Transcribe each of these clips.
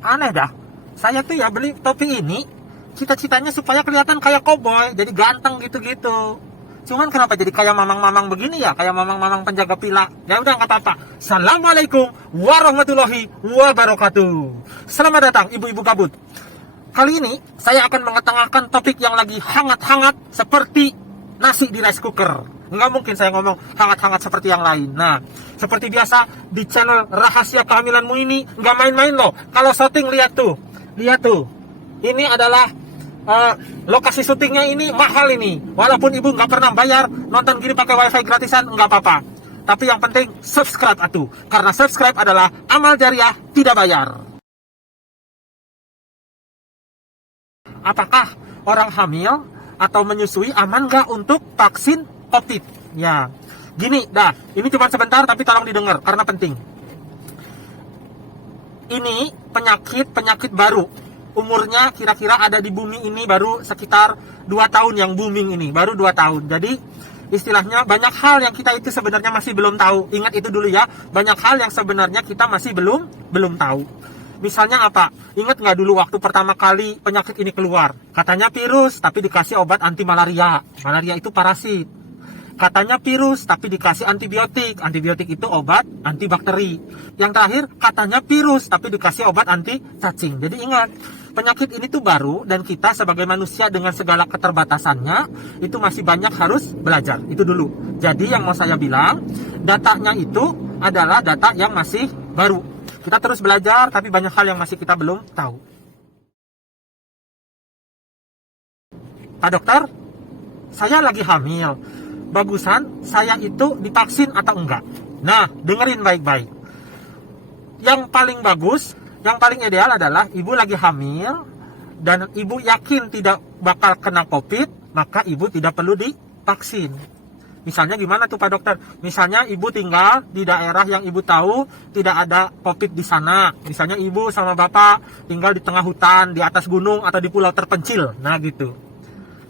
Aneh dah. Saya tuh ya beli topi ini, cita-citanya supaya kelihatan kayak koboi, jadi ganteng gitu-gitu. Cuman kenapa jadi kayak mamang-mamang begini ya, kayak mamang-mamang penjaga pila. Ya udah nggak apa-apa. Assalamualaikum warahmatullahi wabarakatuh. Selamat datang ibu-ibu kabut. Kali ini saya akan mengetengahkan topik yang lagi hangat-hangat seperti nasi di rice cooker. Nggak mungkin saya ngomong hangat-hangat seperti yang lain. Nah, seperti biasa di channel Rahasia Kehamilanmu ini nggak main-main loh. Kalau syuting lihat tuh. Ini adalah lokasi syutingnya ini mahal ini. Walaupun ibu nggak pernah bayar, nonton gini pakai wifi gratisan nggak apa-apa. Tapi yang penting subscribe atuh. Karena subscribe adalah amal jariah tidak bayar. Apakah orang hamil atau menyusui aman nggak untuk vaksin COVID? Ya, gini dah. Ini cuma sebentar tapi tolong didengar karena penting. Ini penyakit baru. Umurnya kira-kira ada di bumi ini baru sekitar 2 tahun yang booming ini. Baru 2 tahun. Jadi istilahnya banyak hal yang kita itu sebenarnya masih belum tahu. Ingat itu dulu ya. Banyak hal yang sebenarnya kita masih belum tahu. Misalnya apa? Ingat nggak dulu waktu pertama kali penyakit ini keluar? Katanya virus, tapi dikasih obat anti malaria. Malaria itu parasit. Katanya virus, tapi dikasih antibiotik. Antibiotik itu obat antibakteri. Yang terakhir, katanya virus, tapi dikasih obat anti cacing. Jadi ingat, penyakit ini tuh baru, dan kita sebagai manusia dengan segala keterbatasannya, itu masih banyak harus belajar. Itu dulu. Jadi yang mau saya bilang, datanya itu adalah data yang masih baru. Kita terus belajar, tapi banyak hal yang masih kita belum tahu. Pak dokter, saya lagi hamil. Bagusan saya itu divaksin atau enggak? Nah, dengerin baik-baik. Yang paling bagus, yang paling ideal adalah ibu lagi hamil dan ibu yakin tidak bakal kena COVID, maka ibu tidak perlu divaksin. Misalnya gimana tuh Pak dokter? Misalnya ibu tinggal di daerah yang ibu tahu tidak ada COVID di sana. Misalnya ibu sama bapak tinggal di tengah hutan, di atas gunung atau di pulau terpencil. Nah gitu.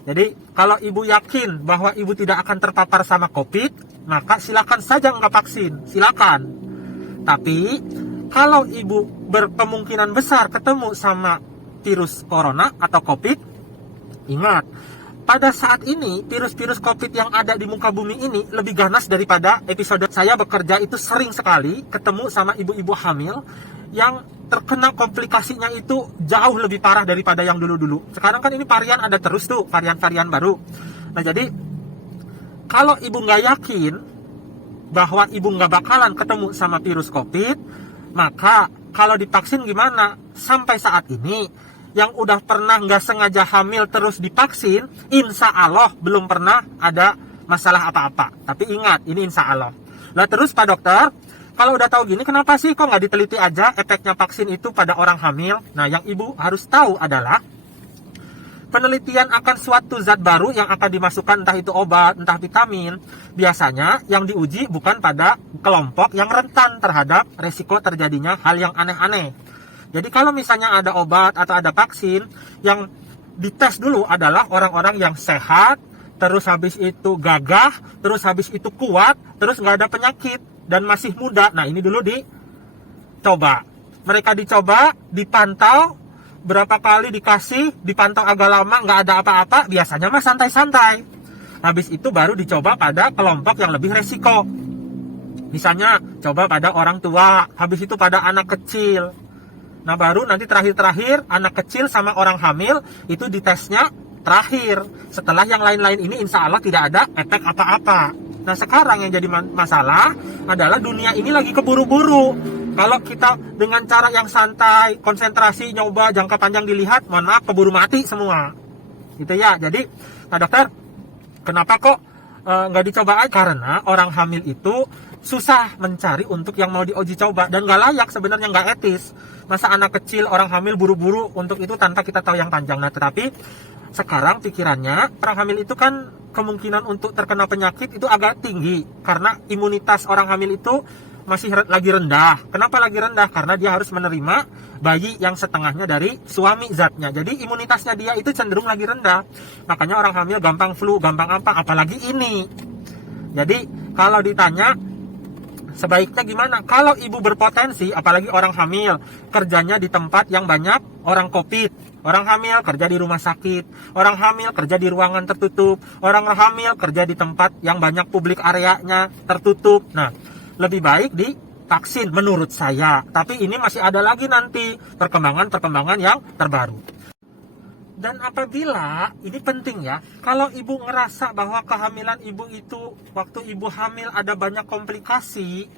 Jadi kalau ibu yakin bahwa ibu tidak akan terpapar sama COVID, maka silakan saja nggak vaksin, silakan. Tapi kalau ibu berkemungkinan besar ketemu sama virus corona atau COVID, ingat, pada saat ini virus-virus COVID yang ada di muka bumi ini lebih ganas daripada episode saya bekerja itu sering sekali ketemu sama ibu-ibu hamil yang terkena komplikasinya itu jauh lebih parah daripada yang dulu-dulu. Sekarang kan ini varian ada terus tuh, varian-varian baru. Nah jadi, kalau ibu nggak yakin bahwa ibu nggak bakalan ketemu sama virus COVID, maka kalau divaksin gimana? Sampai saat ini, yang udah pernah nggak sengaja hamil terus divaksin, insya Allah belum pernah ada masalah apa-apa. Tapi ingat, ini insya Allah. Nah terus Pak dokter, kalau udah tahu gini, kenapa sih kok nggak diteliti aja efeknya vaksin itu pada orang hamil? Nah, yang ibu harus tahu adalah penelitian akan suatu zat baru yang akan dimasukkan, entah itu obat, entah vitamin. Biasanya yang diuji bukan pada kelompok yang rentan terhadap resiko terjadinya hal yang aneh-aneh. Jadi kalau misalnya ada obat atau ada vaksin, yang dites dulu adalah orang-orang yang sehat, terus habis itu gagah, terus habis itu kuat, terus nggak ada penyakit dan masih muda. Nah ini dulu dicoba. Mereka dicoba, dipantau, berapa kali dikasih, dipantau agak lama, nggak ada apa-apa, biasanya mah santai-santai. Habis itu baru dicoba pada kelompok yang lebih resiko. Misalnya coba pada orang tua, habis itu pada anak kecil. Nah baru nanti terakhir-terakhir anak kecil sama orang hamil itu ditesnya terakhir. Setelah yang lain-lain ini insya Allah tidak ada efek apa-apa. Nah sekarang yang jadi masalah adalah dunia ini lagi keburu-buru. Kalau kita dengan cara yang santai, konsentrasi, nyoba, jangka panjang dilihat, mohon maaf, keburu mati semua. Gitu ya. Jadi, Pak dokter, kenapa kok nggak dicoba aja? Karena orang hamil itu susah mencari untuk yang mau diuji coba. Dan nggak layak sebenarnya, nggak etis. Masa anak kecil, orang hamil buru-buru untuk itu tanpa kita tahu yang panjang. Nah tetapi sekarang pikirannya, orang hamil itu kan kemungkinan untuk terkena penyakit itu agak tinggi. Karena imunitas orang hamil itu masih lagi rendah. Kenapa lagi rendah? Karena dia harus menerima bayi yang setengahnya dari suami zatnya. Jadi imunitasnya dia itu cenderung lagi rendah. Makanya orang hamil gampang flu, gampang apa, apalagi ini. Jadi kalau ditanya sebaiknya gimana? Kalau ibu berpotensi, apalagi orang hamil, kerjanya di tempat yang banyak orang COVID, orang hamil kerja di rumah sakit, orang hamil kerja di ruangan tertutup, orang hamil kerja di tempat yang banyak publik areanya tertutup. Nah, lebih baik divaksin menurut saya. Tapi ini masih ada lagi nanti perkembangan-perkembangan yang terbaru. Dan apabila, ini penting ya, kalau ibu ngerasa bahwa kehamilan ibu itu, waktu ibu hamil ada banyak komplikasi,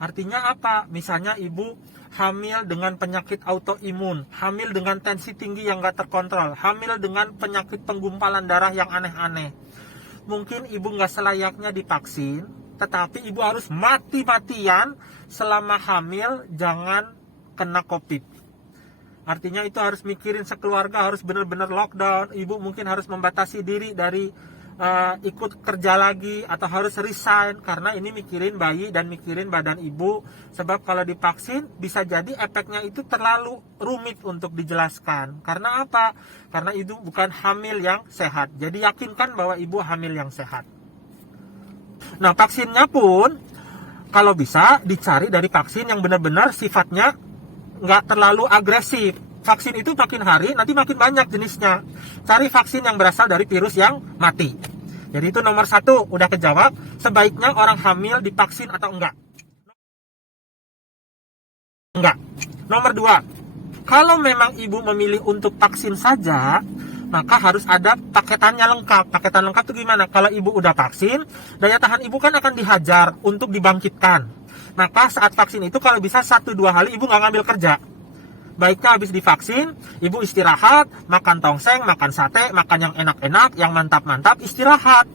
artinya apa? Misalnya ibu hamil dengan penyakit autoimun, hamil dengan tensi tinggi yang gak terkontrol, hamil dengan penyakit penggumpalan darah yang aneh-aneh. Mungkin ibu gak selayaknya divaksin, tetapi ibu harus mati-matian selama hamil jangan kena COVID. Artinya itu harus mikirin sekeluarga, harus benar-benar lockdown. Ibu mungkin harus membatasi diri dari ikut kerja lagi atau harus resign, karena ini mikirin bayi dan mikirin badan ibu. Sebab kalau divaksin bisa jadi efeknya itu terlalu rumit untuk dijelaskan. Karena apa? Karena itu bukan hamil yang sehat. Jadi yakinkan bahwa ibu hamil yang sehat. Nah, vaksinnya pun kalau bisa dicari dari vaksin yang benar-benar sifatnya nggak terlalu agresif. Vaksin itu makin hari nanti makin banyak jenisnya. Cari vaksin yang berasal dari virus yang mati. Jadi itu nomor 1 udah kejawab. Sebaiknya orang hamil divaksin atau enggak? Enggak. Nomor 2, kalau memang ibu memilih untuk vaksin saja, maka harus ada paketannya lengkap. Paketan lengkap itu gimana? Kalau ibu udah vaksin, daya tahan ibu kan akan dihajar untuk dibangkitkan. Maka saat vaksin itu kalau bisa 1-2 hari ibu nggak ngambil kerja. Baiknya habis divaksin, ibu istirahat, makan tongseng, makan sate, makan yang enak-enak, yang mantap-mantap, istirahat.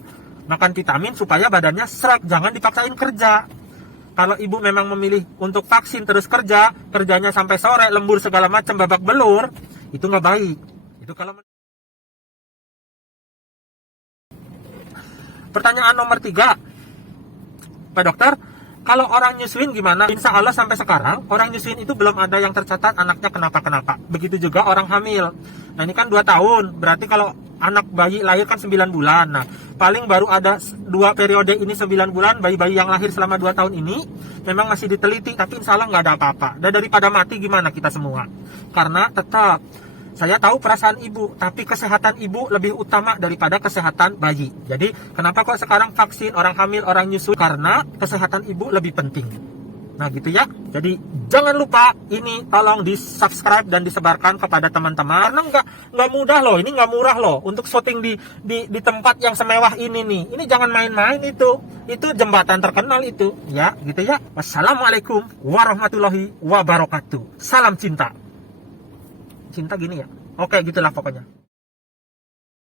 Makan vitamin supaya badannya serak, jangan dipaksain kerja. Kalau ibu memang memilih untuk vaksin terus kerja, kerjanya sampai sore, lembur segala macam, babak belur, itu nggak baik. Itu kalau pertanyaan nomor 3, Pak Dokter, kalau orang nyusuin gimana? Insya Allah sampai sekarang orang nyusuin itu belum ada yang tercatat anaknya kenapa-kenapa. Begitu juga orang hamil. Nah ini kan 2 tahun, berarti kalau anak bayi lahir kan 9 bulan. Nah paling baru ada 2 periode ini 9 bulan, bayi-bayi yang lahir selama 2 tahun ini memang masih diteliti, tapi insya Allah nggak ada apa-apa. Dan daripada mati gimana kita semua? Karena tetap saya tahu perasaan ibu, tapi kesehatan ibu lebih utama daripada kesehatan bayi. Jadi, kenapa kok sekarang vaksin orang hamil, orang nyusu? Karena kesehatan ibu lebih penting. Nah, gitu ya. Jadi, jangan lupa ini tolong di-subscribe dan disebarkan kepada teman-teman. Karena nggak mudah loh, ini nggak murah loh untuk syuting di tempat yang semewah ini nih. Ini jangan main-main itu. Itu jembatan terkenal itu. Ya, gitu ya. Wassalamualaikum warahmatullahi wabarakatuh. Salam cinta. Cinta gini ya. Oke, gitulah pokoknya.